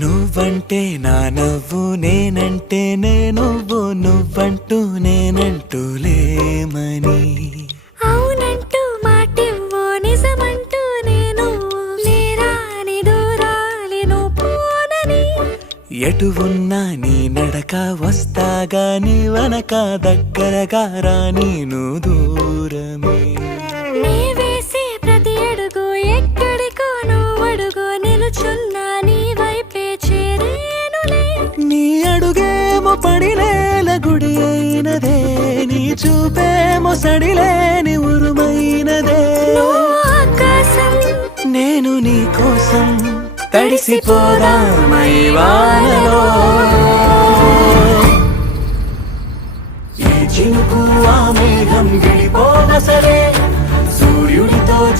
నువ్వంటే నా నవ్వు నేనంటే నువ్వు నువ్వంటూ నేనంటూ లేమని అవునంటూ మాటివ్వు నిజమంటూ నేను లేరాని దూరాలి నువ్వు పోనని ఎటు ఉన్నా నీ నడక వస్తాగా నీ వనక దగ్గరగా రాని నువ్వు దూరమే నీ వేసే ప్రతి అడుగు ఎక్కడికో నువ్వు అడుగు నిలుచున్నా నీ వైపే చేరేనులే నీ అడుగేమో పడిలేల గుడి అయినదే నీ చూపేమో సడిలేని ఉరుమైనదే నువ్వు ఆకాశం నేను నీ కోసం తడిసిపోదామై వానలో ఈ చినుకు ఆ మేఘం విడిపోవసలే